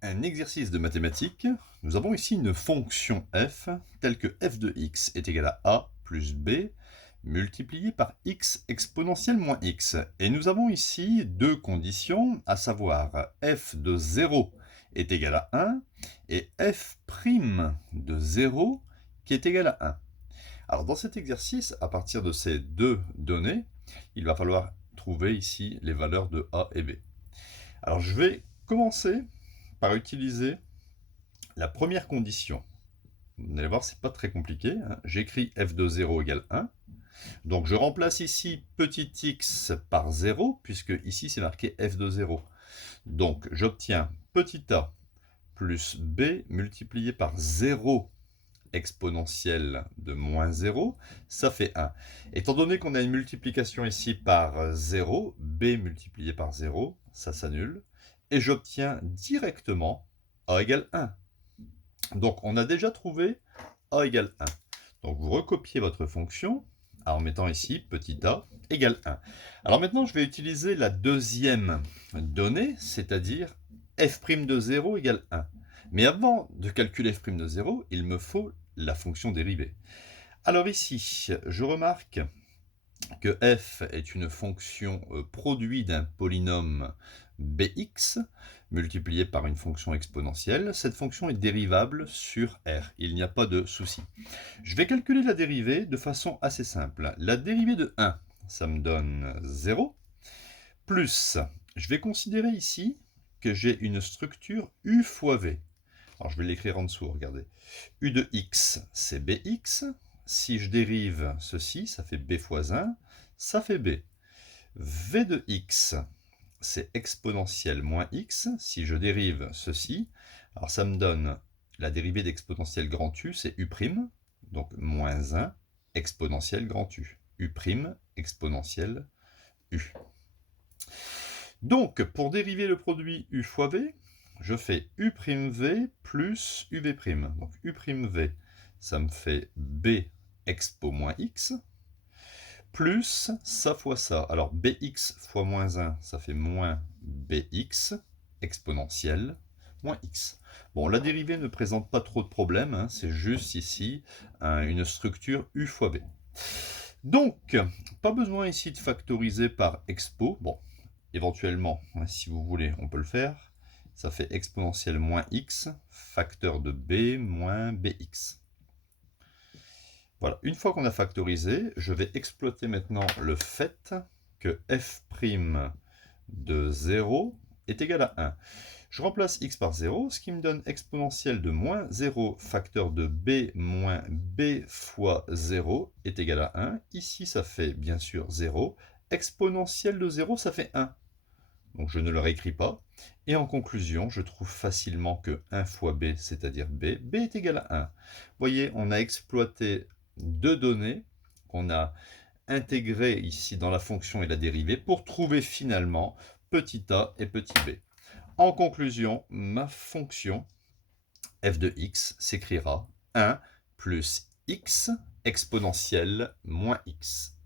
Un exercice de mathématiques, nous avons ici une fonction f telle que f de x est égal à a plus b multiplié par x exponentielle moins x. Et nous avons ici deux conditions, à savoir f de 0 est égal à 1 et f' de 0 qui est égal à 1. Alors dans cet exercice, à partir de ces deux données, il va falloir trouver ici les valeurs de a et b. Alors je vais commencer par utiliser la première condition. Vous allez voir, c'est pas très compliqué, hein. J'écris f de 0 égale 1. Donc je remplace ici petit x par 0, puisque ici c'est marqué f de 0. Donc j'obtiens petit a plus b multiplié par 0 exponentielle de moins 0, ça fait 1. Étant donné qu'on a une multiplication ici par 0, b multiplié par 0, ça s'annule, et j'obtiens directement a égale 1. Donc on a déjà trouvé a égale 1. Donc vous recopiez votre fonction en mettant ici petit a égale 1. Alors maintenant je vais utiliser la deuxième donnée, c'est-à-dire f' de 0 égale 1. Mais avant de calculer f' de 0, il me faut la fonction dérivée. Alors ici, je remarque que f est une fonction produit d'un polynôme bx multiplié par une fonction exponentielle. Cette fonction est dérivable sur r. Il n'y a pas de souci. Je vais calculer la dérivée de façon assez simple. La dérivée de 1, ça me donne 0, plus, je vais considérer ici que j'ai une structure u fois v. Alors je vais l'écrire en dessous, regardez. U de x, c'est bx. Si je dérive ceci, ça fait b fois 1, ça fait b. V de x, c'est exponentielle moins x. Si je dérive ceci, alors ça me donne la dérivée d'exponentielle grand U, c'est u', donc moins 1 exponentielle grand U. U' exponentielle u. Donc, pour dériver le produit u fois v, je fais u'v plus uv'. Donc u'v, ça me fait b expo moins x, plus ça fois ça. Alors bx fois moins 1, ça fait moins bx exponentielle moins x. Bon, la dérivée ne présente pas trop de problèmes, hein, c'est juste ici une structure u fois v. Donc, pas besoin ici de factoriser par expo. Bon, éventuellement, hein, si vous voulez, on peut le faire. Ça fait exponentielle moins x, facteur de b moins bx. Voilà, une fois qu'on a factorisé, je vais exploiter maintenant le fait que f' de 0 est égal à 1. Je remplace x par 0, ce qui me donne exponentielle de moins 0 facteur de b moins b fois 0 est égal à 1. Ici, ça fait bien sûr 0. Exponentielle de 0, ça fait 1. Donc je ne le réécris pas. Et en conclusion, je trouve facilement que 1 fois b, c'est-à-dire b est égal à 1. Vous voyez, on a exploité deux données qu'on a intégrées ici dans la fonction et la dérivée pour trouver finalement petit a et petit b. En conclusion, ma fonction f de x s'écrira 1 plus x exponentielle moins x.